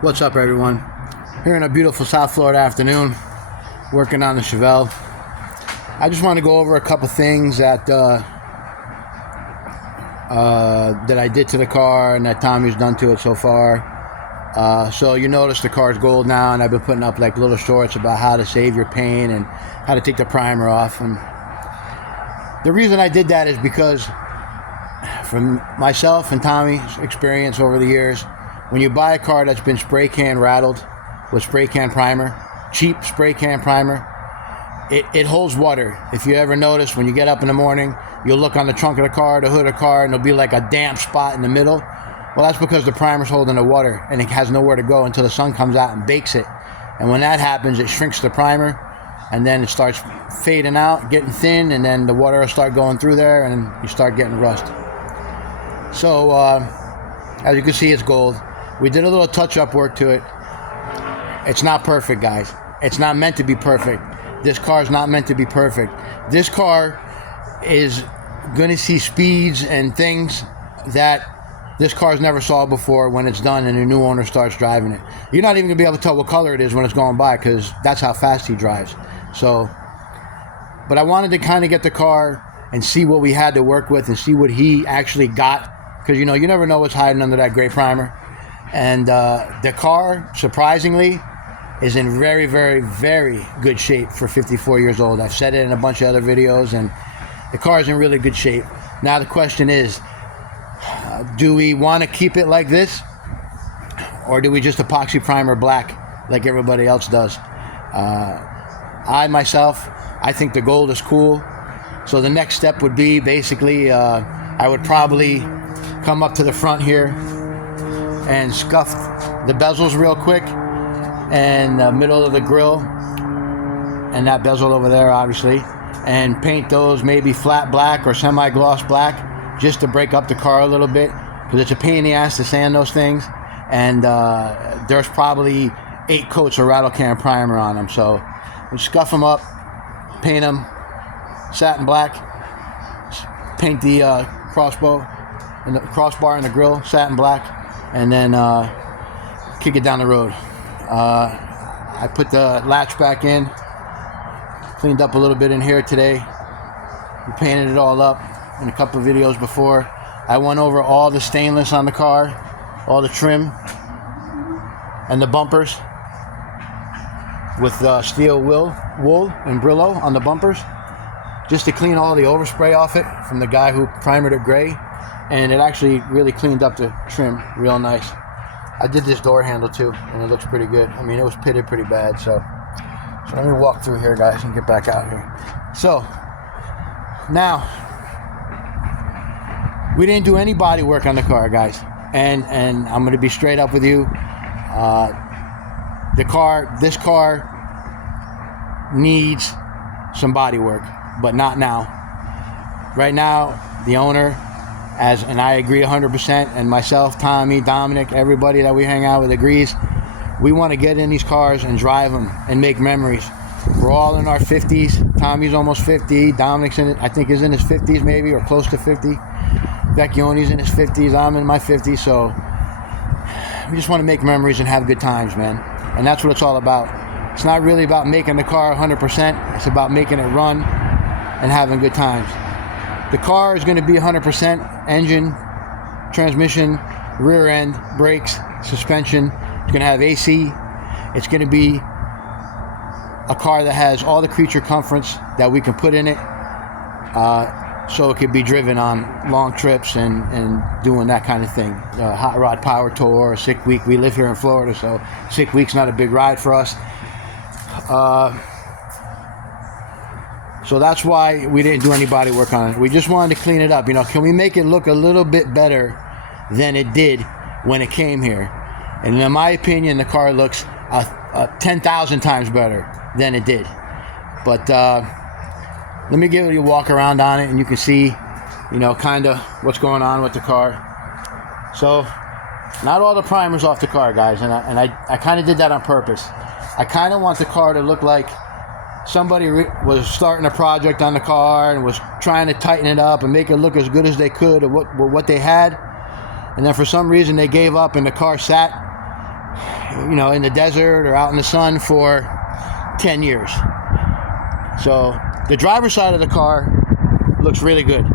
What's up, everyone? Here in a beautiful South Florida afternoon, working on the Chevelle. I just want to go over a couple things that I did to the car and that Tommy's done to it so far. So you notice the car's gold now, and I've been putting up like little shorts about how to save your paint and how to take the primer off. And the reason I did that is because from myself and Tommy's experience over the years, when you buy a car that's been spray can rattled with spray can primer, cheap spray can primer, it holds water. If you ever notice, when you get up in the morning, you'll look on the trunk of the car, the hood of the car, and there'll be like a damp spot in the middle. Well, that's because the primer's holding the water and it has nowhere to go until the sun comes out and bakes it. And when that happens, it shrinks the primer and then it starts fading out, getting thin, and then the water will start going through there and you start getting rust. So, as you can see, it's gold. We did a little touch-up work to it. It's not perfect, guys. It's not meant to be perfect. This car is not meant to be perfect. This car is going to see speeds and things that this car's never saw before when it's done and a new owner starts driving it. You're not even going to be able to tell what color it is when it's going by because that's how fast he drives. So, but I wanted to kind of get the car and see what we had to work with and see what he actually got, because you never know what's hiding under that gray primer. And the car, surprisingly, is in very, very, very good shape for 54 years old. I've said it in a bunch of other videos, and the car is in really good shape. Now the question is, do we want to keep it like this, or do we just epoxy primer black like everybody else does? I think the gold is cool. So the next step would be basically, I would probably come up to the front here and scuff the bezels real quick, and the middle of the grill, and that bezel over there, obviously, and paint those maybe flat black or semi-gloss black, just to break up the car a little bit, because it's a pain in the ass to sand those things, and there's probably 8 coats of rattle can primer on them. So we scuff them up, paint them satin black, paint the crossbar in the grill satin black, and then kick it down the road. I put the latch back in, cleaned up a little bit in here today. We painted it all up in a couple of videos before. I went over all the stainless on the car, all the trim, and the bumpers with steel wool and Brillo on the bumpers, just to clean all the overspray off it from the guy who primered it gray. And it actually really cleaned up the trim real nice. I did this door handle too, and it looks pretty good. I mean, it was pitted pretty bad. So let me walk through here, guys, and get back out here. So now, we didn't do any body work on the car, guys. And I'm going to be straight up with you. This car needs some body work, but not now. Right now, the owner, and I agree 100%, and myself, Tommy, Dominic, everybody that we hang out with agrees, we want to get in these cars and drive them and make memories. We're all in our 50s. Tommy's almost 50. Dominic's is in his 50s maybe, or close to 50. Vecchione's in his 50s. I'm in my 50s. So we just want to make memories and have good times, man. And that's what it's all about. It's not really about making the car 100%. It's about making it run and having good times. The car is going to be 100% engine, transmission, rear end, brakes, suspension. It's going to have AC. It's going to be a car that has all the creature comforts that we can put in it, so it could be driven on long trips and doing that kind of thing. Hot rod power tour, a sick week. We live here in Florida, so sick week's not a big ride for us. So that's why we didn't do any body work on it. We just wanted to clean it up. Can we make it look a little bit better than it did when it came here? And in my opinion, the car looks 10,000 times better than it did. But let me give you a walk around on it, and you can see, kind of what's going on with the car. So, not all the primer's off the car, guys, and I kind of did that on purpose. I kind of want the car to look like somebody was starting a project on the car and was trying to tighten it up and make it look as good as they could at what they had, and then for some reason they gave up and the car sat you know, in the desert or out in the sun for 10 years. So the driver's side of the car looks really good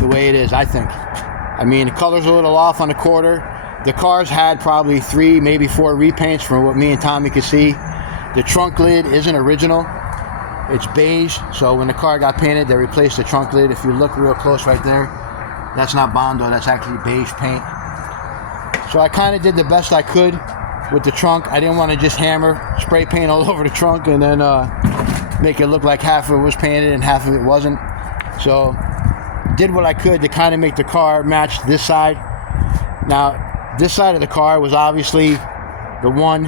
the way it is, I think. I mean, the color's a little off on the quarter. The car's had probably 3, maybe 4 repaints from what me and Tommy could see. The trunk lid isn't original. It's beige, so when the car got painted, they replaced the trunk lid. If you look real close right there, that's not Bondo, that's actually beige paint. So I kind of did the best I could with the trunk. I didn't want to just hammer spray paint all over the trunk and then make it look like half of it was painted and half of it wasn't. So did what I could to kind of make the car match this side. Now, this side of the car was obviously the one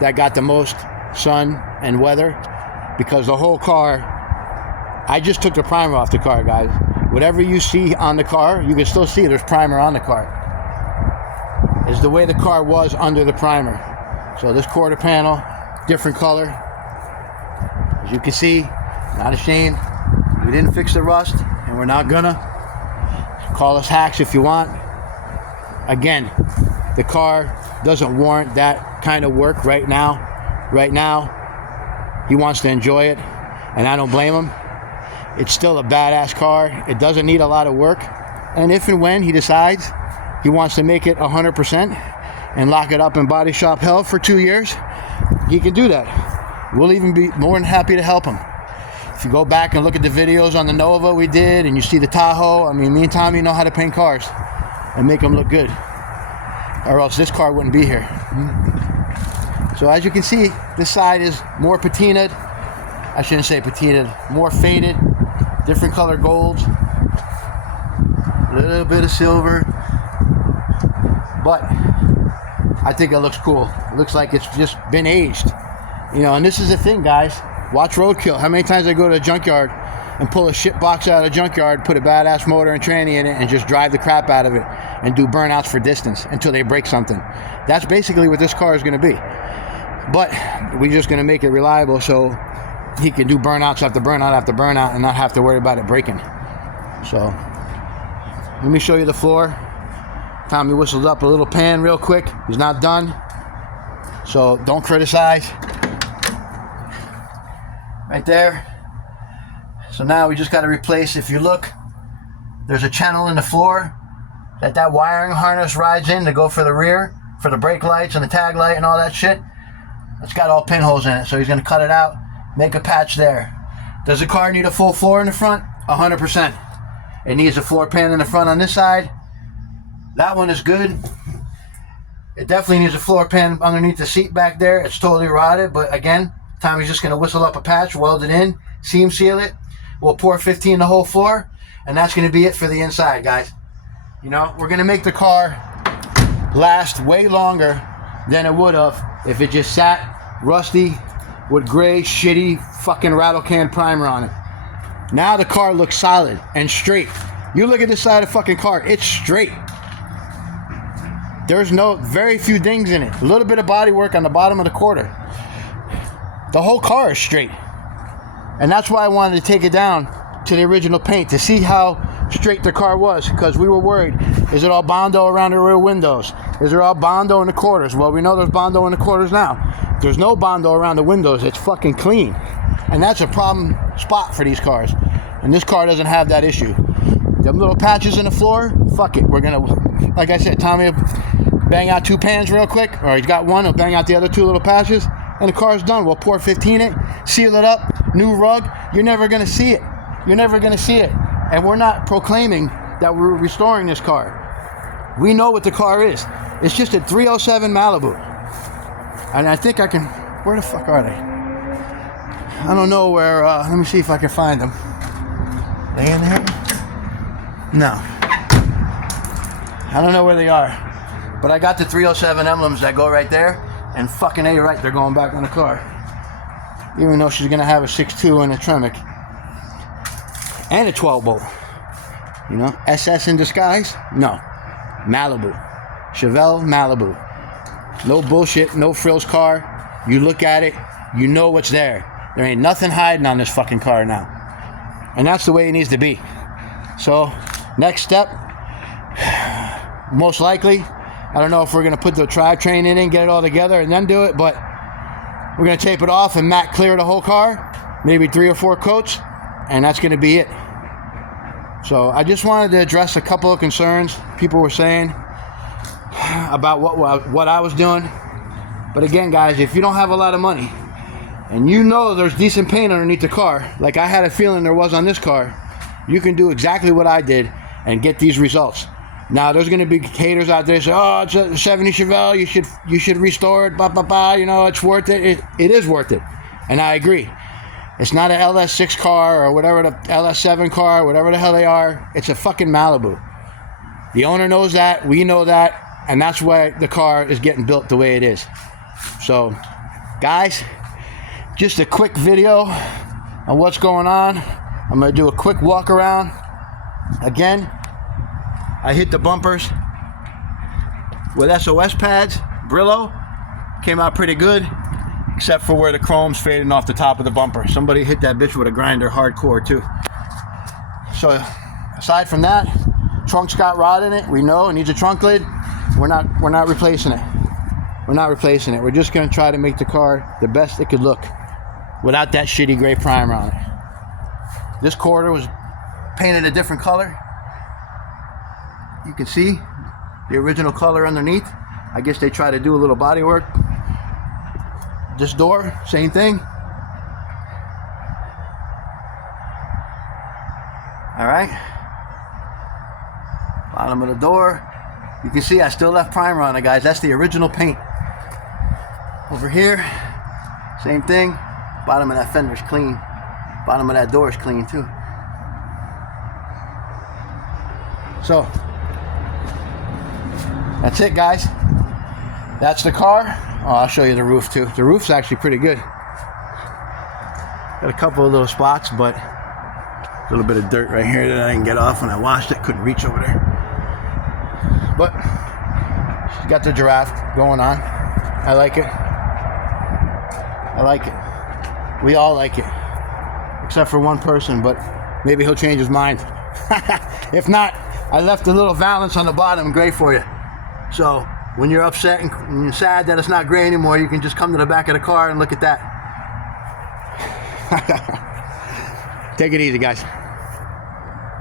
that got the most sun and weather, because the whole car, I just took the primer off the car, guys. Whatever you see on the car, you can still see there's primer on the car. It's the way the car was under the primer. So this quarter panel, different color. As you can see, not ashamed. We didn't fix the rust, and we're not gonna. Call us hacks if you want. Again, the car doesn't warrant that kind of work right now. Right now, he wants to enjoy it, and I don't blame him. It's still a badass car. It doesn't need a lot of work. And if and when he decides he wants to make it 100% and lock it up in body shop hell for 2 years, he can do that. We'll even be more than happy to help him. If you go back and look at the videos on the Nova we did, and you see the Tahoe, I mean, me and Tommy know how to paint cars and make them look good, or else this car wouldn't be here. So as you can see, this side is more patinaed. I shouldn't say patinaed, more faded, different color golds, a little bit of silver, but I think it looks cool. It looks like it's just been aged. You know, and this is the thing, guys. Watch Roadkill. How many times I go to a junkyard and pull a shit box out of a junkyard, put a badass motor and tranny in it, and just drive the crap out of it and do burnouts for distance until they break something. That's basically what this car is going to be. But we're just going to make it reliable so he can do burnouts after burnout after burnout and not have to worry about it breaking. So let me show you the floor. Tommy whistled up a little pan real quick. He's not done, so don't criticize. Right there. So now we just got to replace, if you look, there's a channel in the floor that wiring harness rides in to go for the rear, for the brake lights and the tag light and all that shit. It's got all pinholes in it, so he's going to cut it out, make a patch there. Does the car need a full floor in the front? 100%. It needs a floor pan in the front on this side. That one is good. It definitely needs a floor pan underneath the seat back there. It's totally rotted, but again, Tommy's just going to whistle up a patch, weld it in, seam seal it. We'll pour 15 the whole floor, and that's going to be it for the inside, guys. You know, we're going to make the car last way longer than it would have if it just sat rusty with gray, shitty, fucking rattle can primer on it. Now the car looks solid and straight. You look at this side of the fucking car, it's straight. There's very few dings in it. A little bit of body work on the bottom of the quarter. The whole car is straight. And that's why I wanted to take it down to the original paint to see how straight the car was, because we were worried. Is it all Bondo around the rear windows? Is there all Bondo in the quarters? Well, we know there's Bondo in the quarters now. There's no Bondo around the windows. It's fucking clean. And that's a problem spot for these cars. And this car doesn't have that issue. Them little patches in the floor, fuck it. We're going to, like I said, Tommy will bang out 2 pans real quick, or he's got one, he'll bang out the other 2 little patches, and the car's done. We'll pour 15 it, seal it up, new rug. You're never going to see it. You're never going to see it. And we're not proclaiming that we're restoring this car. We know what the car is. It's just a 307 Malibu. And I think I can, where the fuck are they? I don't know where, let me see if I can find them. They in there? No. I don't know where they are. But I got the 307 emblems that go right there. And fucking A right, they're going back on the car. Even though she's going to have a 6.2 and a Tremec. And a 12 bolt. You know, SS in disguise? No. Malibu. Chevelle Malibu. No bullshit, no frills car. You look at it, you know what's there. There ain't nothing hiding on this fucking car now. And that's the way it needs to be. So, next step, most likely, I don't know if we're going to put the drivetrain in and get it all together and then do it, but we're going to tape it off and matte clear the whole car, maybe 3 or 4 coats, and that's going to be it. So I just wanted to address a couple of concerns people were saying about what I was doing. But again, guys, if you don't have a lot of money and you know there's decent paint underneath the car, like I had a feeling there was on this car, you can do exactly what I did and get these results. Now, there's going to be haters out there say, oh, it's a 70 Chevelle, you should restore it, blah, blah, blah, you know, it's worth it. It is worth it, and I agree. It's not an LS6 car or whatever, the LS7 car, whatever the hell they are. It's a fucking Malibu. The owner knows that, we know that, and that's why the car is getting built the way it is. So, guys, just a quick video on what's going on. I'm going to do a quick walk around. Again, I hit the bumpers with SOS pads. Brillo came out pretty good, except for where the chrome's fading off the top of the bumper. Somebody hit that bitch with a grinder hardcore too. So aside from that, trunk's got rot in it. We know it needs a trunk lid. We're not replacing it. We're not replacing it. We're just going to try to make the car the best it could look without that shitty gray primer on it. This quarter was painted a different color. You can see the original color underneath. I guess they try to do a little body work. This door, same thing. All right. Bottom of the door. You can see I still left primer on it, guys. That's the original paint. Over here, same thing. Bottom of that fender's clean. Bottom of that door is clean too. So, that's it, guys. That's the car. Oh, I'll show you the roof too. The roof's actually pretty good. Got a couple of little spots, but a little bit of dirt right here that I didn't get off when I washed it. Couldn't reach over there. But she's got the giraffe going on. I like it. I like it. We all like it. Except for one person, but maybe he'll change his mind. If not, I left a little valance on the bottom gray for you. So when you're upset and you're sad that it's not gray anymore, you can just come to the back of the car and look at that. Take it easy, guys.